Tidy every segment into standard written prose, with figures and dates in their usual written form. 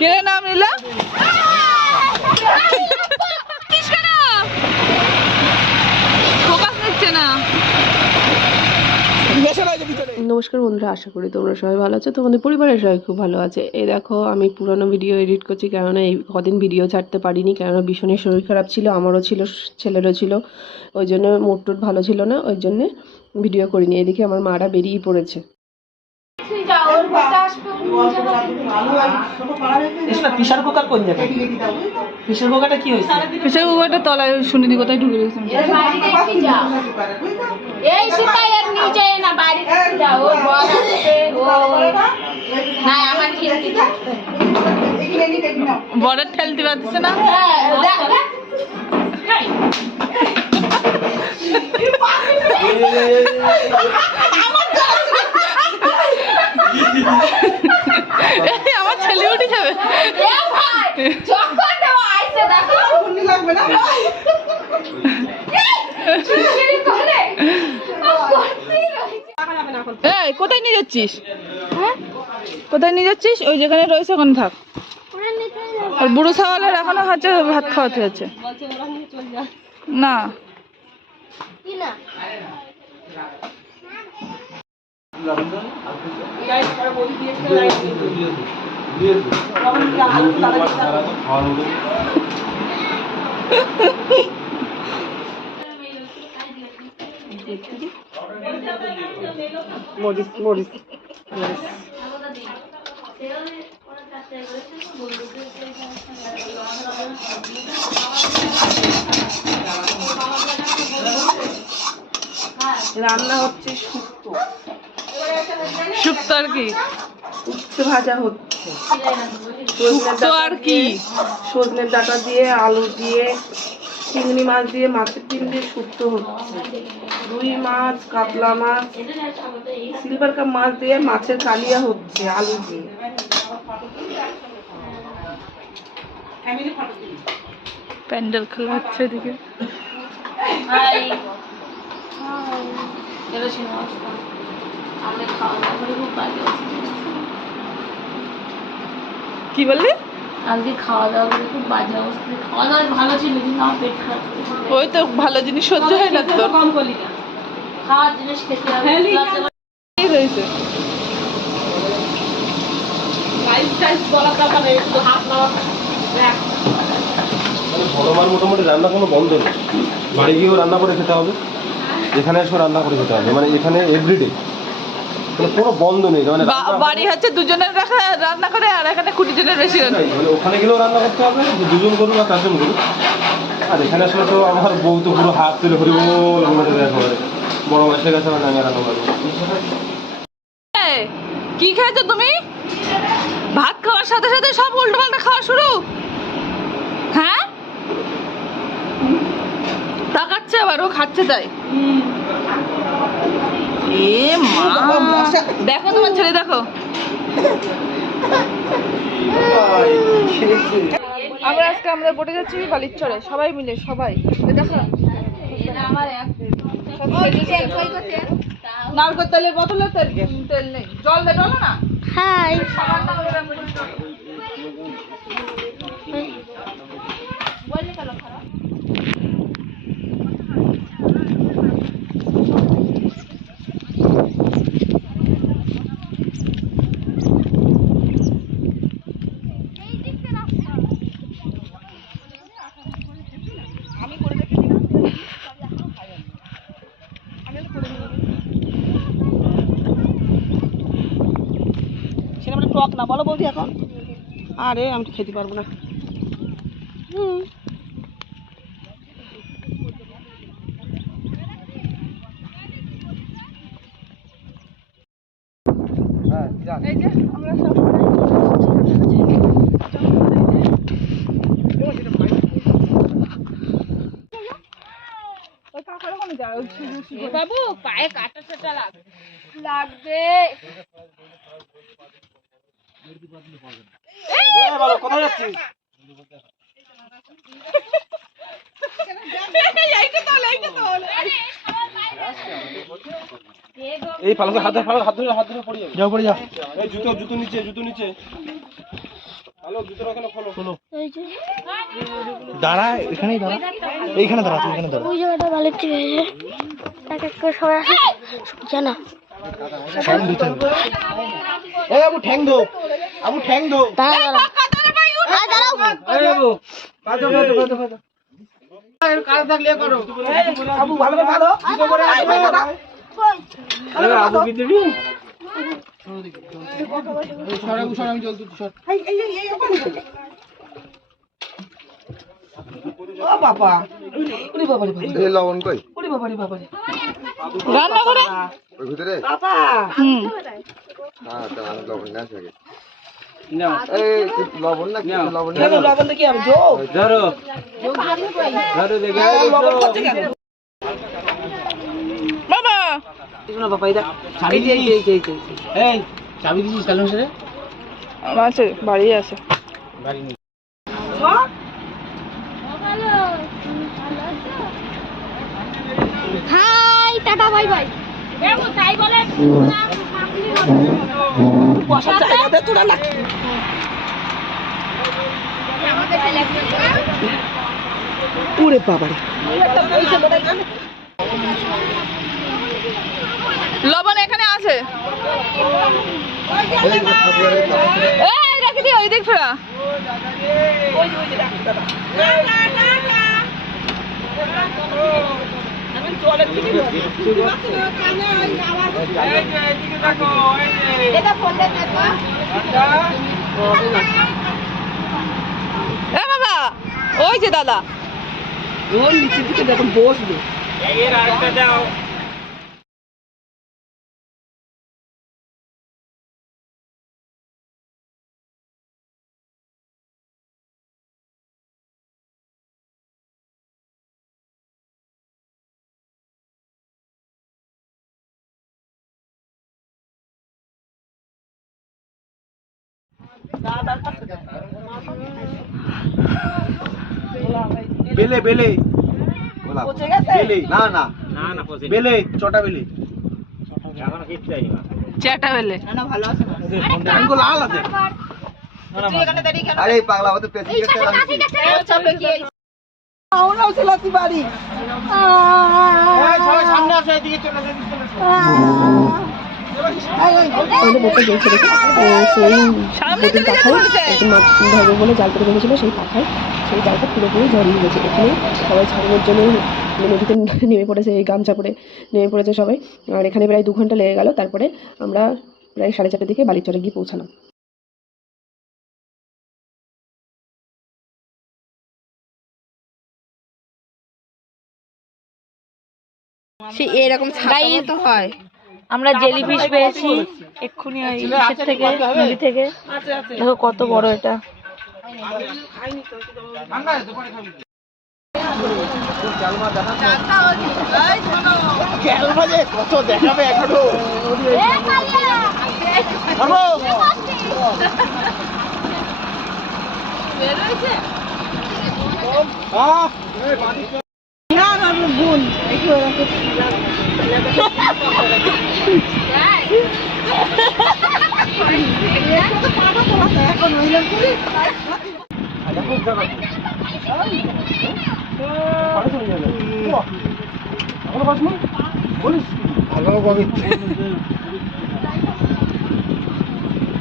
কে নাম নিল? ফোকাস নিচ্ছে না। নমস্কার বন্ধুরা, আশা করি তোমরা সবাই ভালো আছো, তোমাদের পরিবারের সবাই খুব ভালো আছে। এই দেখো আমি পুরানো ভিডিও এডিট করছি, কেননা এই কদিন ভিডিও ছাড়তে পারিনি, কেননা ভীষণই শরীর খারাপ ছিল, আমারও ছিল, ছেলেরও ছিল। ওই জন্য মুড টুড ভালো ছিল না, ওই জন্যে ভিডিও করিনি। এদিকে আমার মারা বেরিয়ে পড়েছে। প্রেসার কুকার কোন জায়গায়? প্রেসার কুকারটা কি হয়েছে? প্রেসার কুকারটা তলায় শুনিনি কোথায় ঢুকে গেছে। এই সিপাই এর নিচে না বাইরে যাও ও বড় আছে ও না আমার খিড়কি থাকবে বড় ঠেলতে পারছে না। দেখ আমার ছেলে উঠে যাবে। এই কোথায় নিয়ে যাচ্ছিস? কোথায় নিয়ে যাচ্ছিস? ওই যেখানে রয়েছে ওখানে থাক। আর বুড়ো সাওয়ালের এখনো হচ্ছে ভাত খাওয়াতে হচ্ছে না। মরিচ মরিচ রান্না হচ্ছে শুক্তো। শুক্তো আর কি? উচ্ছে ভাজা হচ্ছে। শুক্তো আর কি? সজনের ডাঁটা দিয়ে, আলু দিয়ে, চিংড়ি মাছ দিয়ে, মাছের ডিম দিয়ে শুক্তো হচ্ছে। রুই মাছ, কাতলা মাছ, সিলভার কাপ মাছ দিয়ে মাছের কালিয়া হচ্ছে আলু দিয়ে। প্যান্ডেল খেলা হচ্ছে এদিকে। কি বললি? আজকে খাওয়া দাওয়া করে খুব বাজে অবস্থা। খাওয়া দাওয়া ভালো ছিল কিন্তু আমার পেট খারাপ। ওই তো ভালো জিনিস সহ্য হয় না তো। কম করলি না, খাওয়ার জিনিস খেতে হবে। কি হয়েছে? বড় মার মোটামুটি রান্না কোনো বন্ধ নেই, বাড়ি গিয়েও রান্না করে খেতে হবে, এখানে এসেও রান্না করে খেতে হবে, মানে এখানে এভরিডে কোনো বন্ধ নেই। মানে বাড়ি হচ্ছে দুজনের রান্না করে, আর এখানে 20 জনের বেশি রান্না। মানে ওখানে গেলেও রান্না করতে হবে, দুজন করুন আর 4 জন করুন। আর এখানে আসলে তো আমার বউ তো পুরো হাত তুলে হরি বল একেবারে বড় এসে গেছে, আমি রান্না করবো। কি খেয়েছো তুমি? ভাত খাওয়ার সাথে সাথে সব উল্টো পাল্টা খাওয়া শুরু। হ্যাঁ, তাকাচ্ছে আবার, ও খাচ্ছে তাই। এ মা, দেখো তোমার ছেলে, দেখো। আমরা আজকে আমরা বটে যাচ্ছি বালিচরে, সবাই মিলে, সবাই দেখো। নারকেল তেলের বোতলে তেল নেই, জল দে, ডলো না। হাই সেটা মানে টক না, বলো বলছি এখন। আরে আমি তো খেতে পারবো না। এই যে আমরা সব বাবু পায়ে কাটা টাটা লাগবে। কোথায় যাচ্ছিস? এই পালকে হাত ধরে পড়ে যাবে, যাও পড়ে যাও। এই জুতো নিচে দাঁড়া, এখানেই দাঁড়া, এইখানে দাঁড়া, তুই এখানে দাঁড়া। ওই জায়গাটা বালির ঠিক আছে, এক এক করে সবাই আসে, জানা ঠ্যাং দিতে হবে। এই আবু ঠ্যাং দো, আবু ঠ্যাং দো। আবু ভালো করে ভালো আবু বিদ্যুৎ বাবা লবণ কই রান্না করে ওই ভিতরে বাবা হ্যাঁ তা লবণ না থাকে এই লবণ না কি লবণ না লবণ কি হবে জো ধরো ধরো দেখে লবণ করছে কেন বাবা না বাবা এটা এই এই চাবি দিছিস কালুন স্যার? আছে বাড়ি আছে হাই টাটা বাই বাই। তাই বলে বসার জায়গাতে তোরা না উড়ে বাবা লবণ এখানে আছে এই রেখে দিও ওই দিক ফেরা এ বাবা ওই যে দাদা ওর নিচের দিকে দেখো বসবে বেলে বেলে পচে গেছে বেলে না না বেলে চটা বেলে চেটা বেলে ঠ্যাঙ্গো লাল আছে। আরে পাগলা হতে পেছি গেছে আমরাও চালাতে পারি এই সবাই সামনে আসো, এদিকে চলে যাও, আমাদের বোটটা জ্বলছে দেখে সেই বোটের পাখায় একজন মাছ ধরবে বলে জাল করে রেখেছিল, সেই পাখায় সেই জালটা পুরোপুরি জড়িয়ে গেছে। এখানে সবাই ছাড়ানোর জন্য নদীতে নেমে পড়েছে, এই গামছা পরে নেমে পড়েছে সবাই। আর এখানে প্রায় 2 ঘন্টা লেগে গেল। তারপরে আমরা প্রায় 4:30টার দিকে বালিচরে গিয়ে পৌঁছালাম। সে এরকম ছাতা মতো হয়। আমরা জেলিফিশ পেয়েছি এক্ষুনি ওই ইসের থেকে নদী থেকে। দেখো কত বড় এটা। কত দেখাবে এখনো।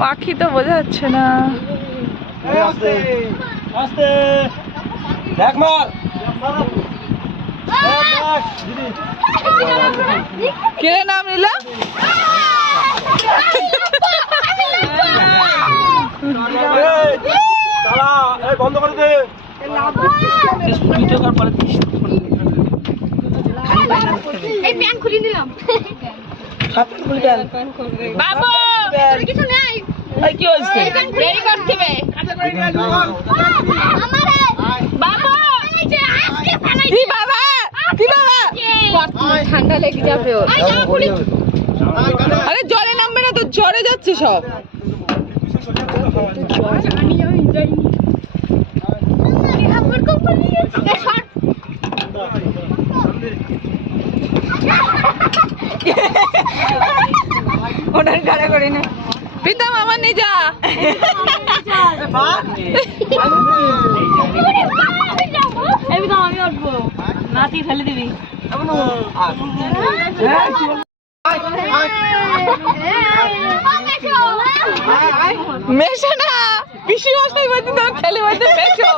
পাখি তো বোঝা যাচ্ছে না। দেখ মার কে নাম নিলা? বন্ধ করে দে। এই প্যান খুলে দিলাম। বাবু কিছু নাই। কি হয়েছে রেডি করতে হবে। আমারে বাবু আজকে বানাই কি বাবা কি বাবা ঠান্ডা লেগে যাবে ওর। আরে জলে নামবে না তো, জ্বরে যাচ্ছে সব। ওনার গাড়ি করে না। প্রীতম আমার নিয়ে যা। আমি উঠবো, নাতি ফেলে দিবি। মেশো না, পিসি মশাই বলছি তোমার ছেলে বলছে মেশো।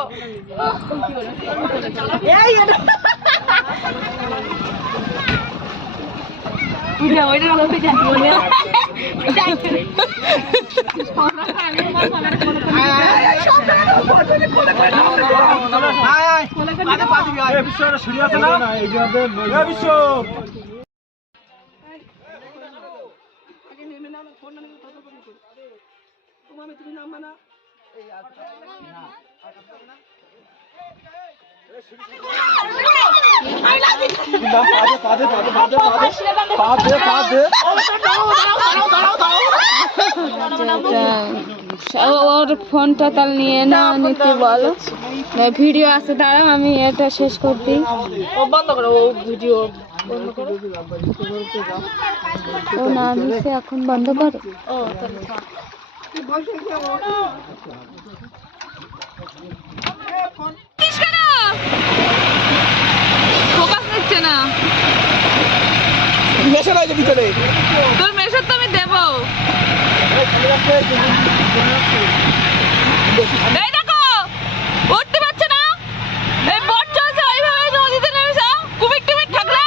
ওর ফোনটা তাহলে নিয়ে না নিতে বলো, ভিডিও আছে, দাঁড়াও আমি এটা শেষ করতে। বন্ধ করো ও ভিডিও বন্ধ করো। ও না নিচ্ছে, এখন বন্ধ করো। ও তাহলে থাক। ফোকাস নিচ্ছে না। মেশে রয়েছে ভিতরে। তোর মেশর তো আমি দেবো। এই দেখো উঠতে পারছে না, এই বোট চলছে ওইভাবে নদীতে নেমে যাও, কুমির টুমির থাকলে।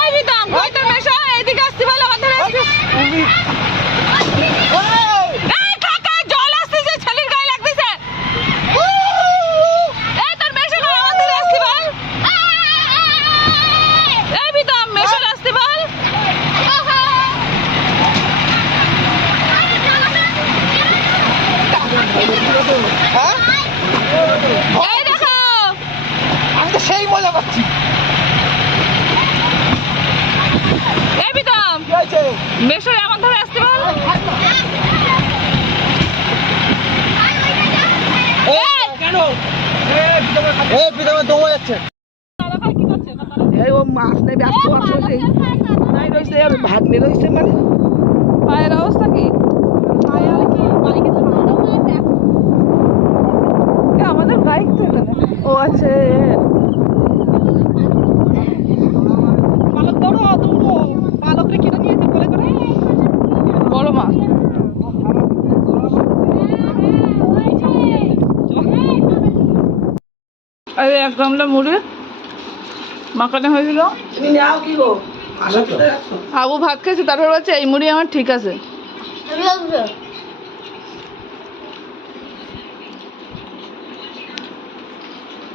এই বিদম ওই তোর মেশর এইদিকে আসতে বলো, আমাদের আসতে। এই কাকা জল আসতেছে, ছেলের গায়ে লাগতেছে। এই তোর মেশর আমাদের আসতে বল। এই বিদম মেশর আসতে বল। হ্যাঁ এই দেখো আমি তো সেই মজা পাচ্ছি। এই বিদম কি হয়েছে? মেশর এমন ধরে আসতে বল। কেন এই পিতামা দৌড়ে যাচ্ছে। এই ও মাছ নেই, ব্যস্ত আছে সেই নাই রয়েছে, আর ভাগ্নে রয়েছে মানে পায়ের অবস্থা কি? এ আমাদের বাইক তো এখানে। ও আছে পালক দৌড়ো দৌড়ো, পালকরে কেটে নিয়েছে বলে করে বড় মাছ। আরে এক গামলা মুড়ি মাখানো হয়েছিল। তুমি নাও কি গো, আসো তো। আবু ভাত খেয়েছে, তারপর বলছে এই মুড়ি আমার ঠিক আছে। তুমি